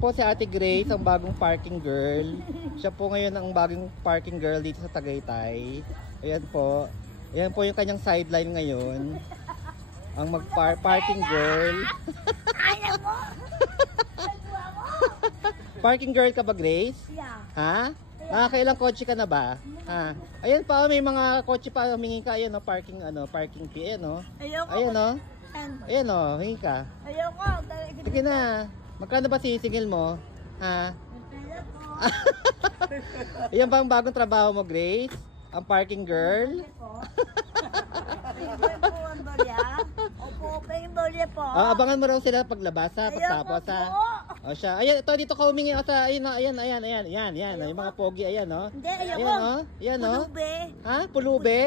po si Ate Grace, ang bagong parking girl. Siya po ngayon ang bagong parking girl dito sa Tagaytay. Ayan po. Ayan po yung kanyang sideline ngayon. Ang parking girl. Ayaw mo! Parking girl ka ba, Grace? Yeah. Ha? Nakakailang kotse ka na ba? Ha? Ayan pa, may mga kotse pa humingi ka. Ayan, parking fee. Ayan, oh. Ayoko. Ayan, oh. Ayan, oh, humingi ka. Ayoko. Sige na. Magkano ba sisingil mo? Ha? Ayan ba ang bagong trabaho mo, Grace? Ang parking girl? Opo, pengbolya po. Abangan mo raw sila paglabas ha, pagtapos ha. O siya. Ayan, ito dito ka humingi. O sa, ayan, ayan. Yung mga pogi, ayan, oh. Hindi, ayoko. Ayan, oh. Ayan, oh. Pulube. Ha? Pulube?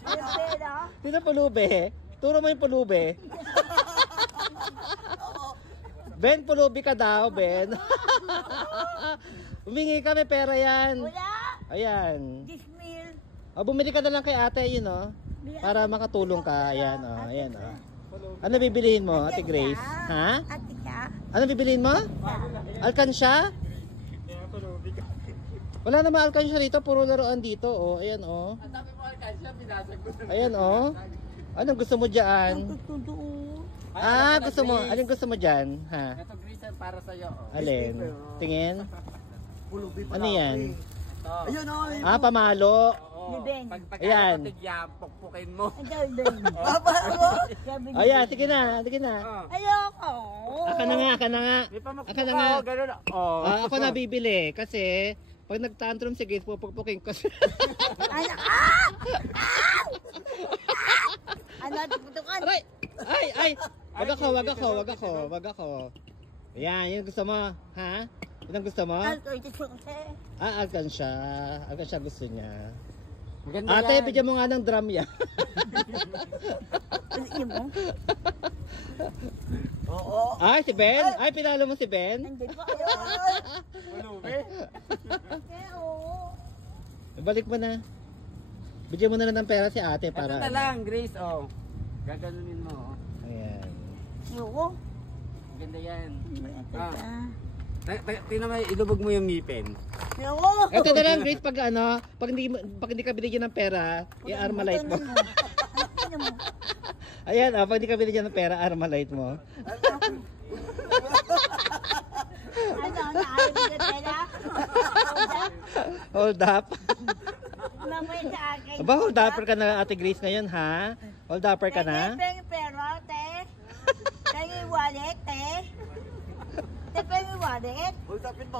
Pulube, no? Sino pulube? Turo mo yung pulube. Ben, pulubi ka daw, Ben. Humingi ka, may pera yan. Wala. Ayan. Dismil. O, bumili ka na lang kay ate, yun, oh. Para makatulong ka. Ayan, oh. Ayan, oh. Ano bibilihin mo, Ate Grace? Ha? Ate ka? Ano bibilihin mo? Alkansya? Wala naman alkansya dito, puro laruan dito, oh. Ayan, oh. Ang dami mo alkansya, binasag ko. Ayan, oh. Anong gusto mo dyan? Gusto mo. Alin gusto mo dyan? Ha? Ito, Grace, para sa'yo. Oh. Alin? Tingin? Ano yan? Ito. Ayun, oh. Pamalo. Oo. Ni Ben. Pag Ayan. kapatid yan, pukpukin mo. Ang Ben. Papa, ako. Ayan, sige na, sige na. Ayoko. Aka na nga, aka na nga. May pamukpuk Aka na nga. ako, ganun. Oh. Ako na bibili kasi pag nag-tantrum si Grace, pupukpukin ko. Anak! Ano, tutukan? Aray! Ay! Wag ako. Ayan, yun gusto mo. Ha? Yun ang gusto mo? Alkansya. Alkansya gusto niya. Maganda Ate, yan. bigyan mo nga ng drum yan. Ano mo? Oo. Ay, si Ben? Ay, pinalo mo si Ben? Hindi pa kayo. Pulubi. Balik mo na. Bigyan mo na lang ng pera si ate Ito para... na lang, Grace, oh. Gaganunin mo, oh. Ayan. Ayoko. Maganda yan. Ah. Tingnan mo, ilubog mo yung ngipin. Ayoko. Ito na lang, Grace, pag hindi ka binigyan ng pera, i-armalite mo. Ano mo? Ayan, pag hindi ka binigyan ng pera, armalite mo. Ano, naayon ka pera? Hold up. Mamay sa akin. Aba, hold upper ka na, Ate Grace, ngayon, ha? Hold upper ka na? Pengi pera, te. Pengi wallet, te. Te, pengi wallet. Hold upin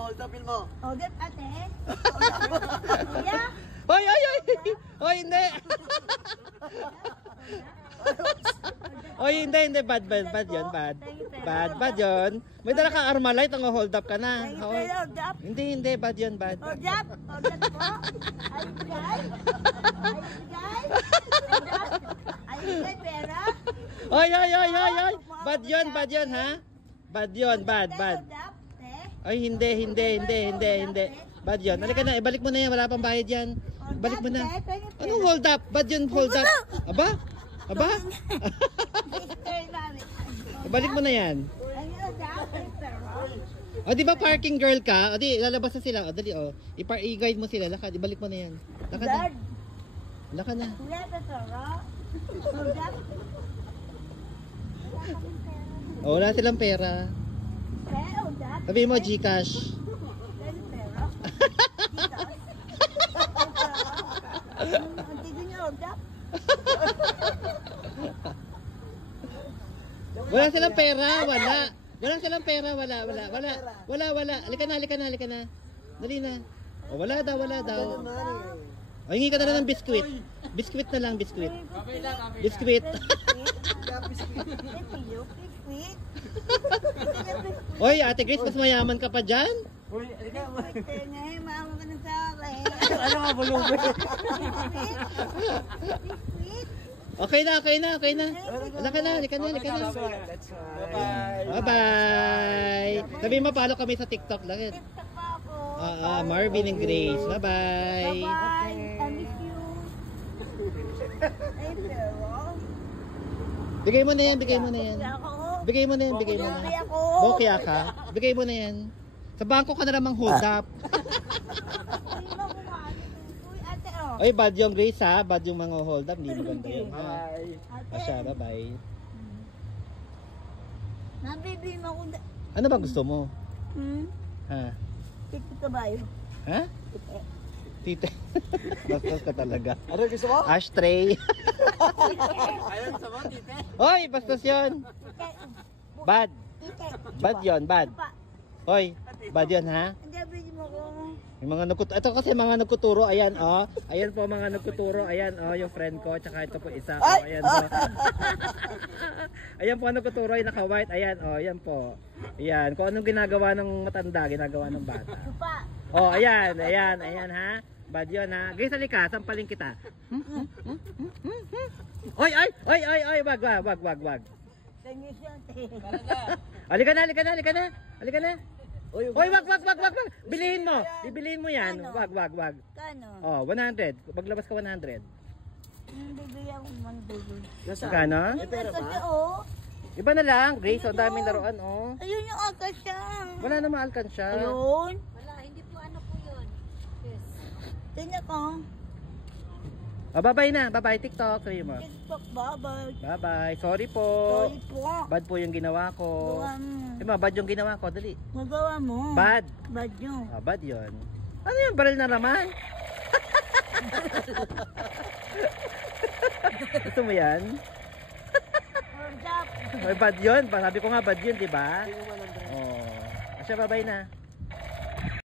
mo. Hold up, ate. Kuya. Hoy! Hoy, hindi! Hoy, hindi. Bad yun, bad. Bad yun. May dala ka armalite, ang hold up ka na. Pengi Hoy. pera, hold up. Hindi, bad yun, bad. Hold up. Hold up po. Ayun, guys. Ayun, pera. Hoy! Bad yun, ha? Bad yun, bad. Hold up, te. Ay, hindi. Bad yun. Halika na, ibalik mo na yan. Wala pang bayad yan. Ibalik mo na. Anong hold up? Bad yun, hold up. Aba? Ibalik mo na yan. O, di ba parking girl ka? O, di, lalabas na sila. O, dali, o. I-guide mo sila. Lakad, ibalik mo na yan. Lakad na. Lakad na. O, wala silang pera. Sabi mo, Gcash. Wala silang pera, wala. Wala silang pera, wala. Halika na. Dali na. O, wala daw. O, hingi ka na lang ng biskwit. Biskwit na lang, biskwit. Biskwit. Oy, Ate Grace, mas mayaman ka pa dyan? Uy, alika mo. Ano Ano ka, pulubi? Okay na. Halika na. That's right. Bye-bye. Sabihin mo, follow kami sa TikTok. Lakit. Marvin and Grace. Bye-bye. Bye-bye. I miss you. Ay, pero. Bigay mo na yan. Ako. Bigay mo na yan, bigay mo na. Bigay ako. Bokya ka. Bigay mo na yan. Sa bangko ka na namang hold up. Hindi mo kumain. Uy, ate, oh. Ay, bad yung Grace ha. Bad yung mga hold up. Hindi maganda yun ha. Bye. Ate, Asya, bye-bye. nabibili mo ako. Ano ba gusto mo? Ha? Tito ka ba yun? Ha? Tite. Bastos ka talaga. Ano gusto mo? Ashtray. Ayun, sa mga tite. Hoy, bastos yun. Bad. Bad yun, bad. Hoy, bad yun ha. Hindi, bili mo ko. Yung mga ito kasi mga nagkuturo, ayan oh. Ayan po mga nagkuturo, ayan oh, yung friend ko, tsaka ito po isa oh, ayan po. Ayan po ang nagkuturo, yung naka-white, ayan oh, ayan po. Ayan, kung anong ginagawa ng matanda, ginagawa ng bata. Supa. Oh, ayan, ayan, ayan ha. Bad yun ha. Grace, halika, sampalin kita. Oy, ay, ay, ay, ay, wag. Tingin siya. Halika na, halika na, halika na. Halika na. Oy, wag. Bilihin mo. Bibilihin mo yan. Ano? Wag. Kano? Oh, 100. Maglabas ka 100. Bibili ako man bibili. Magkano? pera ba? Kasi, oh. Iba na lang, Grace. Ang daming laruan, oh. Ayun yung akasya. Wala namang alkansya. Ayun. Wala, hindi po ano po yun. Yes. Tingnan ko. Oh, bye-bye na. Bye-bye, TikTok. Sabi mo. TikTok, bye-bye. Bye-bye. Sorry po. Sorry po. Bad po yung ginawa ko. Gawa mo. Di ba, bad yung ginawa ko. Dali. Magawa mo. Bad. Bad yun. Ah, bad yun. Ano yung baril na naman? Gusto mo yan? Hold up. Ay, bad yun. Sabi ko nga bad yun, di ba? Oh. Asya, bye-bye na.